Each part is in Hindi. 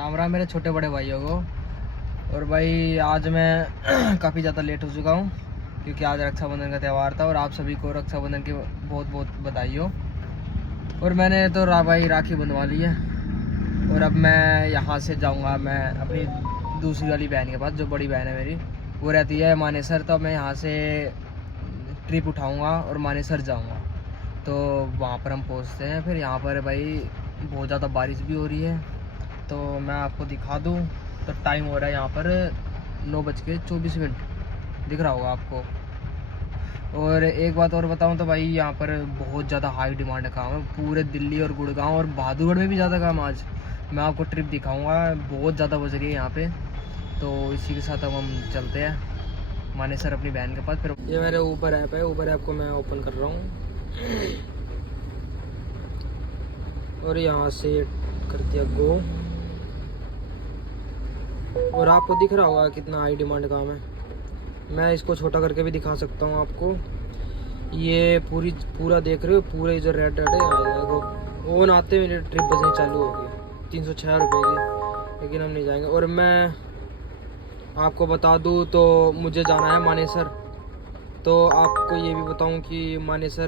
राम राम मेरे छोटे बड़े भाइयों को। और भाई आज मैं काफ़ी ज़्यादा लेट हो चुका हूँ क्योंकि आज रक्षाबंधन का त्यौहार था और आप सभी को रक्षाबंधन की बहुत बहुत बधाई हो। और मैंने तो भाई राखी बंधवा ली है और अब मैं यहाँ से जाऊँगा मैं अपनी दूसरी वाली बहन के पास, जो बड़ी बहन है मेरी, वो रहती है मानेसर। तो मैं यहाँ से ट्रिप उठाऊँगा और मानेसर जाऊँगा। तो वहाँ पर हम पहुँचते हैं। फिर यहाँ पर भाई बहुत ज़्यादा बारिश भी हो रही है, तो मैं आपको दिखा दूँ। तो टाइम हो रहा है यहाँ पर 9:24 दिख रहा होगा आपको। और एक बात और बताऊँ तो भाई यहाँ पर बहुत ज़्यादा हाई डिमांड है काम है, पूरे दिल्ली और गुड़गांव और बहादुरगढ़ में भी ज़्यादा काम। आज मैं आपको ट्रिप दिखाऊंगा, बहुत ज़्यादा बज रही है यहाँ पे। तो इसी के साथ अब हम चलते हैं मानेसर अपनी बहन के पास। फिर ये मेरे ऊबर ऐप है, ऊबर ऐप को मैं ओपन कर रहा हूँ और यहाँ से कर दिया गो। और आपको दिख रहा होगा कितना हाई डिमांड काम है। मैं इसको छोटा करके भी दिखा सकता हूँ आपको। ये पूरा देख रहे हो, पूरे जो रेड रेड है वो आते मेरी ट्रिप बजनी चालू हो गई 306 रुपये की, लेकिन हम नहीं जाएंगे। और मैं आपको बता दूँ तो मुझे जाना है मानेसर। तो आपको ये भी बताऊँ कि मानेसर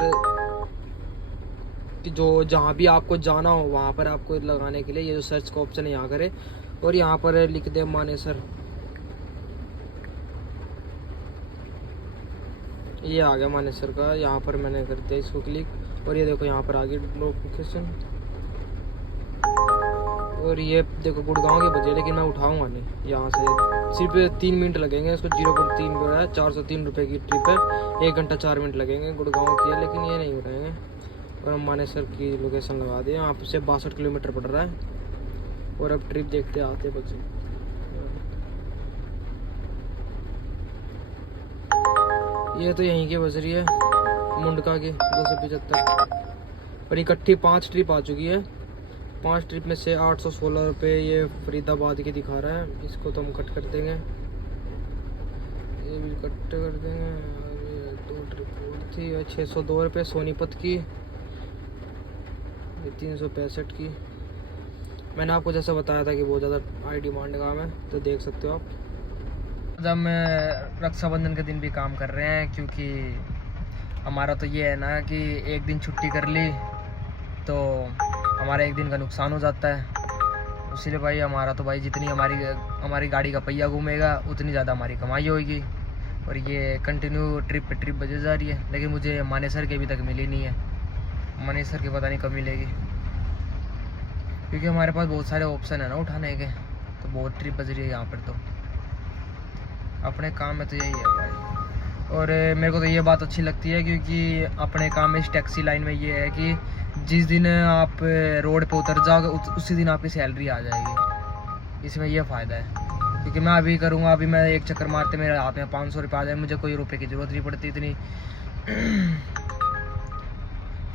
कि जो जहाँ भी आपको जाना हो वहाँ पर आपको लगाने के लिए ये जो सर्च का ऑप्शन है यहाँ करें और यहाँ पर लिख दे मानेसर। ये आ गया मानेसर का, यहाँ पर मैंने कर दिया इसको क्लिक और ये देखो यहाँ पर आ गई लोकेशन। और ये देखो गुड़गांव के बजे, लेकिन मैं उठाऊंगा नहीं। यहाँ से सिर्फ 3 मिनट लगेंगे। इसको 0.3 पर है, 403 रुपये की ट्रिप है, 1 घंटा 4 मिनट लगेंगे। गुड़गांव की है लेकिन ये नहीं उठाएंगे। और हम मानेसर की लोकेशन लगा दिए, यहाँ से 62 किलोमीटर पड़ रहा है। और अब ट्रिप देखते आते बच्चे। ये तो यहीं की बज रही है मुंडका की 275 और इकट्ठी 5 ट्रिप आ चुकी है। 5 ट्रिप में से 816 रुपये ये फरीदाबाद की दिखा रहा है। इसको तो हम कट कर देंगे, ये भी कट कर देंगे। और ये 2 ट्रिप और थी 602 रुपये सोनीपत की, 365 की। मैंने आपको जैसा बताया था कि बहुत ज़्यादा हाई डिमांड काम है, तो देख सकते हो आप। जब मैं रक्षाबंधन के दिन भी काम कर रहे हैं क्योंकि हमारा तो ये है ना कि एक दिन छुट्टी कर ली तो हमारा एक दिन का नुकसान हो जाता है। इसीलिए भाई हमारा तो भाई जितनी हमारी गाड़ी का पहिया घूमेगा उतनी ज़्यादा हमारी कमाई होगी। और ये कंटिन्यू ट्रिप पे ट्रिप बजे जा रही है, लेकिन मुझे मानेसर की अभी तक मिली नहीं है। मानेसर की पता नहीं कब मिलेगी, क्योंकि हमारे पास बहुत सारे ऑप्शन है ना उठाने के। तो बहुत ट्रिप बज रही है यहाँ पर, तो अपने काम में तो यही है भाई। और मेरे को तो ये बात अच्छी लगती है क्योंकि अपने काम में इस टैक्सी लाइन में ये है कि जिस दिन आप रोड पे उतर जाओगे उसी दिन आपकी सैलरी आ जाएगी। इसमें यह फ़ायदा है क्योंकि मैं अभी करूँगा, अभी मैं एक चक्कर मारते मेरे हाथ में 500 रुपये आ जाए, मुझे कोई रुपये की ज़रूरत नहीं पड़ती इतनी।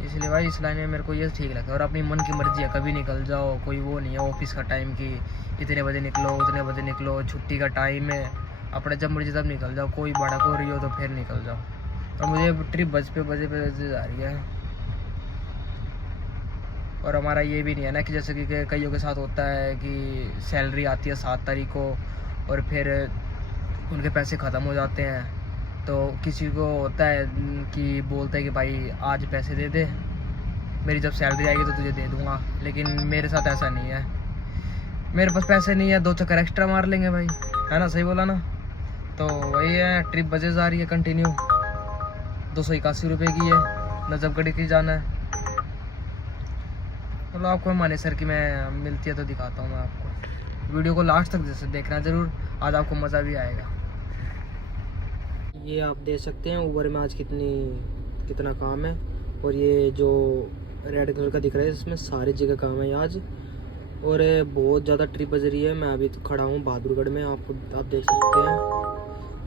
इसलिए भाई इस लाइन में मेरे को ये ठीक लगता है। और अपनी मन की मर्जी है, कभी निकल जाओ, कोई वो नहीं है ऑफिस का टाइम कि इतने बजे निकलो उतने बजे निकलो। छुट्टी का टाइम है, अपने जब मर्जी तब निकल जाओ, कोई भड़क हो रही हो तो फिर निकल जाओ। और मुझे ट्रिप बजे जा रही है। और हमारा ये भी नहीं है ना कि जैसे कि कईयों के साथ होता है कि सैलरी आती है 7 तारीख को और फिर उनके पैसे ख़त्म हो जाते हैं। तो किसी को होता है कि बोलते हैं कि भाई आज पैसे दे दे, मेरी जब सैलरी आएगी तो तुझे दे दूँगा। लेकिन मेरे साथ ऐसा नहीं है, मेरे पास पैसे नहीं है, 2 चक्कर एक्स्ट्रा मार लेंगे भाई, है ना, सही बोला ना। तो वही है, ट्रिप बजे जा रही है कंटिन्यू, 281 रुपये की है, नजफगढ़ की जाना है। चलो आपको मानेसर की मैं मिलती है तो दिखाता हूँ मैं आपको। वीडियो को लास्ट तक जैसे देखना ज़रूर, आज आपको मज़ा भी आएगा। ये आप देख सकते हैं ऊबर में आज कितना काम है। और ये जो रेड कलर का दिख रहा है इसमें सारी जगह काम है आज। और बहुत ज़्यादा ट्रिप बज रही है। मैं अभी तो खड़ा हूँ बहादुरगढ़ में, आप देख सकते हैं।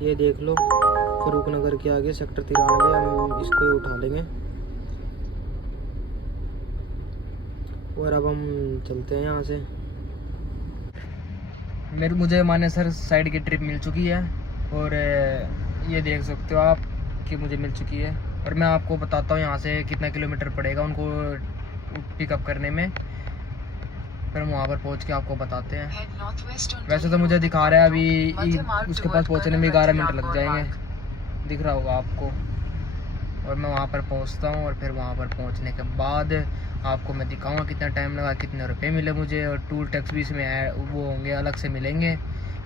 ये देख लो फरूक नगर के आगे सेक्टर 93, हम इसको ही उठा लेंगे। और अब हम चलते हैं यहाँ से। मुझे मानेसर साइड की ट्रिप मिल चुकी है और ये देख सकते हो आप कि मुझे मिल चुकी है। और मैं आपको बताता हूँ यहाँ से कितना किलोमीटर पड़ेगा उनको पिकअप करने में। फिर हम वहाँ पर पहुँच के आपको बताते हैं। वैसे तो मुझे दिखा रहा है अभी उसके पास पहुँचने में 11 मिनट लग जाएंगे, दिख रहा होगा आपको। और मैं वहाँ पर पहुँचता हूँ और फिर वहाँ पर पहुँचने के बाद आपको मैं दिखाऊंगा कितना टाइम लगा, कितने रुपए मिले मुझे, और टूल टैक्स भी इसमें है वो होंगे, अलग से मिलेंगे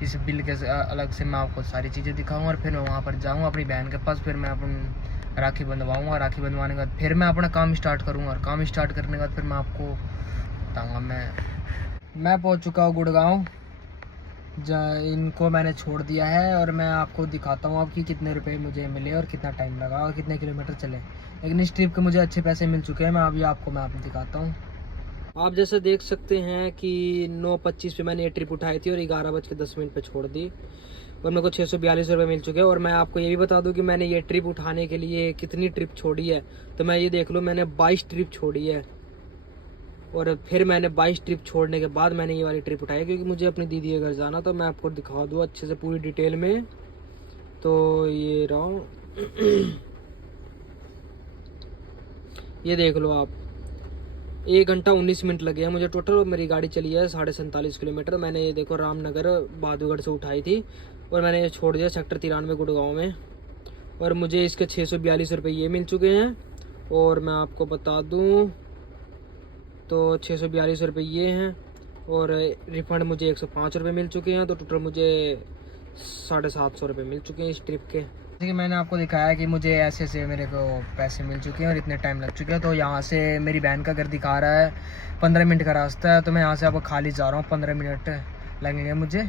इस बिल के अलग से। मैं आपको सारी चीज़ें दिखाऊंगा और फिर मैं वहाँ पर जाऊँगा अपनी बहन के पास। फिर मैं अपन राखी बंधवाऊँगा, राखी बंधवाने के बाद फिर मैं अपना काम स्टार्ट करूँगा, और काम स्टार्ट करने के बाद फिर मैं आपको बताऊँगा। मैं पहुँच चुका हूँ गुड़गांव, इनको मैंने छोड़ दिया है, और मैं आपको दिखाता हूँ आपकी कितने रुपए मुझे मिले और कितना टाइम लगा और कितने किलोमीटर चले। लेकिन इस ट्रिप के मुझे अच्छे पैसे मिल चुके हैं। मैं अभी आपको दिखाता हूँ। आप जैसे देख सकते हैं कि 9:25 पे मैंने ये ट्रिप उठाई थी और 11:10 पे छोड़ दी, और मेरे को 642 रुपये मिल चुके हैं। और मैं आपको ये भी बता दूं कि मैंने ये ट्रिप उठाने के लिए कितनी ट्रिप छोड़ी है, तो मैं ये देख लूँ, मैंने 22 ट्रिप छोड़ी है। और फिर मैंने 22 ट्रिप छोड़ने के बाद मैंने ये वाली ट्रिप उठाई, क्योंकि मुझे अपनी दीदी के घर जाना था। मैं आपको दिखा दूँ अच्छे से पूरी डिटेल में। तो ये रहा ये देख लो आप, 1 घंटा 19 मिनट लगे हैं मुझे टोटल, और मेरी गाड़ी चली है 47.5 किलोमीटर। मैंने ये देखो रामनगर बहादुरगढ़ से उठाई थी, और मैंने ये छोड़ दिया सेक्टर 93 गुड़गांव में, और मुझे इसके 642 रुपये ये मिल चुके हैं। और मैं आपको बता दूं तो 642 रुपये ये हैं, और रिफ़ंड मुझे 105 रुपये मिल चुके हैं। तो टोटल मुझे 750 रुपये मिल चुके हैं इस ट्रिप के। जैसे कि मैंने आपको दिखाया कि मुझे ऐसे से मेरे को पैसे मिल चुके हैं और इतने टाइम लग चुके हैं। तो यहाँ से मेरी बहन का घर दिखा रहा है 15 मिनट का रास्ता है, तो मैं यहाँ से अब खाली जा रहा हूँ, 15 मिनट लगेंगे मुझे।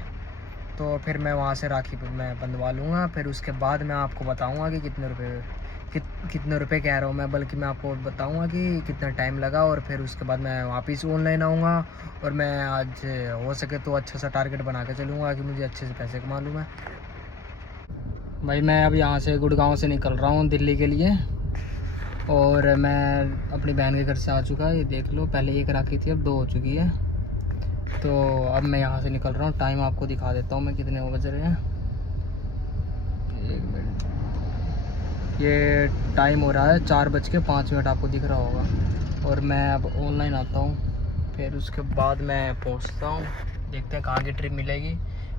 तो फिर मैं वहाँ से राखी मैं बंधवा लूँगा। फिर उसके बाद मैं आपको बताऊँगा कि कितने रुपए कह रहा हूँ मैं, बल्कि मैं आपको बताऊँगा कि कितना टाइम लगा। और फिर उसके बाद मैं वापस ऑनलाइन आऊँगा, और मैं आज हो सके तो अच्छा सा टारगेट बना के चलूँगा कि मुझे अच्छे से पैसे कमा लूँ मैं। भाई मैं अब यहाँ से गुड़गांव से निकल रहा हूँ दिल्ली के लिए, और मैं अपनी बहन के घर से आ चुका है। ये देख लो, पहले 1 राखी थी, अब 2 हो चुकी है। तो अब मैं यहाँ से निकल रहा हूँ। टाइम आपको दिखा देता हूँ मैं कितने बज रहे हैं। 1 मिनट, ये टाइम हो रहा है 4:05 आपको दिख रहा होगा। और मैं अब ऑनलाइन आता हूँ, फिर उसके बाद मैं पहुँचता हूँ, देखते हैं कहाँ की ट्रिप मिलेगी।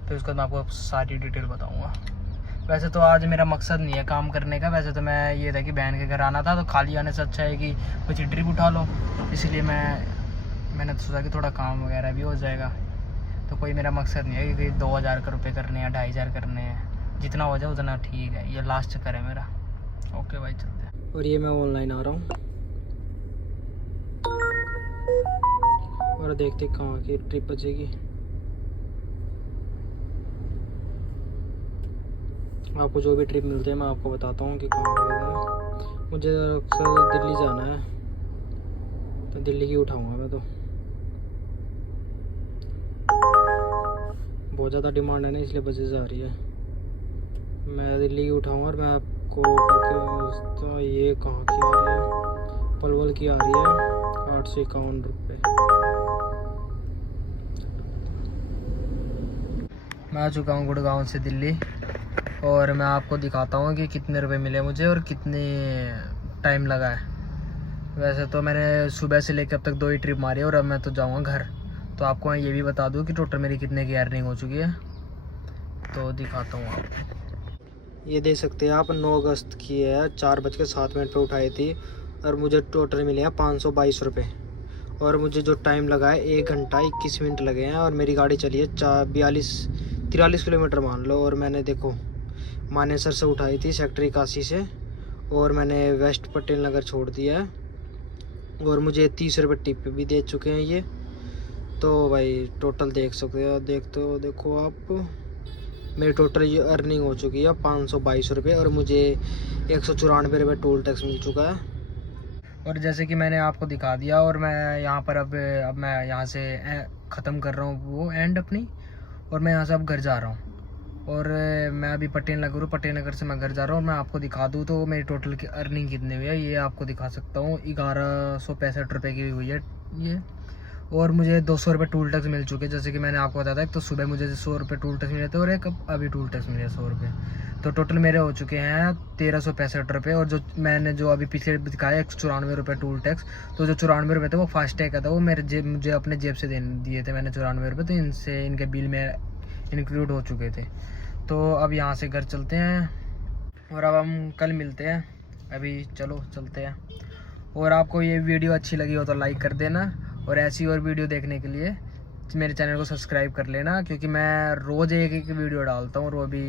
फिर उसके बाद मैं आपको सारी डिटेल बताऊँगा। वैसे तो आज मेरा मकसद नहीं है काम करने का, वैसे तो मैं ये था कि बहन के घर आना था, तो खाली आने से अच्छा है कि कुछ ट्रिप उठा लो। इसलिए मैंने सोचा कि थोड़ा काम वगैरह भी हो जाएगा। तो कोई मेरा मकसद नहीं है कि 2000 रुपये करने हैं, 2500 करने हैं, जितना हो जाए उतना ठीक है। ये लास्ट चक्कर है मेरा। ओके भाई, चलते हैं। और ये मैं ऑनलाइन आ रहा हूँ, और देखते कहाँ की ट्रिप बचेगी। आपको जो भी ट्रिप मिलते हैं मैं आपको बताता हूँ कि कहाँ होगा। मुझे अक्सर दिल्ली जाना है, तो दिल्ली की उठाऊँगा मैं। तो बहुत ज़्यादा डिमांड है ना, इसलिए बसेस आ रही है। मैं दिल्ली की उठाऊँगा, और मैं आपको तो ये कहाँ की आ रही है, पलवल की आ रही है, 851 रुपये। मैं आ चुका हूँ गुड़गांव से दिल्ली, और मैं आपको दिखाता हूँ कि कितने रुपए मिले मुझे और कितने टाइम लगा है। वैसे तो मैंने सुबह से लेकर अब तक 2 ही ट्रिप मारी है, और अब मैं तो जाऊँगा घर। तो आपको ये भी बता दूँ कि टोटल मेरी कितने की अर्निंग हो चुकी है। तो दिखाता हूँ आपको। ये देख सकते हैं आप, 9 अगस्त की है, 4:07 पे उठाई थी, और मुझे टोटल मिले हैं 522 रुपये। और मुझे जो टाइम लगा है 1 घंटा 21 मिनट लगे हैं, और मेरी गाड़ी चली है 43 किलोमीटर मान लो। और मैंने देखो मानेसर से उठाई थी सेक्टर 81 से, और मैंने वेस्ट पटेल नगर छोड़ दिया है, और मुझे 30 रुपये टिप भी दे चुके हैं ये। तो भाई टोटल देख सकते हो, देखो आप, मेरी टोटल ये अर्निंग हो चुकी है 522 रुपये, और मुझे 194 रुपये टोल टैक्स मिल चुका है। और जैसे कि मैंने आपको दिखा दिया, और मैं यहाँ पर अब मैं यहाँ से ख़त्म कर रहा हूँ वो एंड अपनी, और मैं यहाँ से अब घर जा रहा हूँ। और मैं अभी पटेल नगर से मैं घर जा रहा हूँ। और मैं आपको दिखा दूँ तो मेरी टोटल की अर्निंग कितनी हुई है, ये आपको दिखा सकता हूँ। 1165 रुपये की हुई है ये। और मुझे 200 रुपये टूल टैक्स मिल चुके, जैसे कि मैंने आपको बताया था। एक तो सुबह मुझे 100 रुपये टूल टैक्स मिले थे और एक अभी टूल टैक्स मिले 100 रुपये। तो टोटल मेरे हो चुके हैं 1365 रुपये। और जो मैंने जो अभी पिछले दिखाया 194 रुपये टूल टैक्स, तो जो 94 रुपये थे वो फास्टैग का था, वो मुझे अपने जेब से दिए थे मैंने 94 रुपये, तो इनसे इनके बिल में इंक्लूड हो चुके थे। तो अब यहाँ से घर चलते हैं और अब हम कल मिलते हैं। अभी चलो चलते हैं। और आपको ये वीडियो अच्छी लगी हो तो लाइक कर देना, और ऐसी और वीडियो देखने के लिए मेरे चैनल को सब्सक्राइब कर लेना, क्योंकि मैं रोज़ एक वीडियो डालता हूँ और वो भी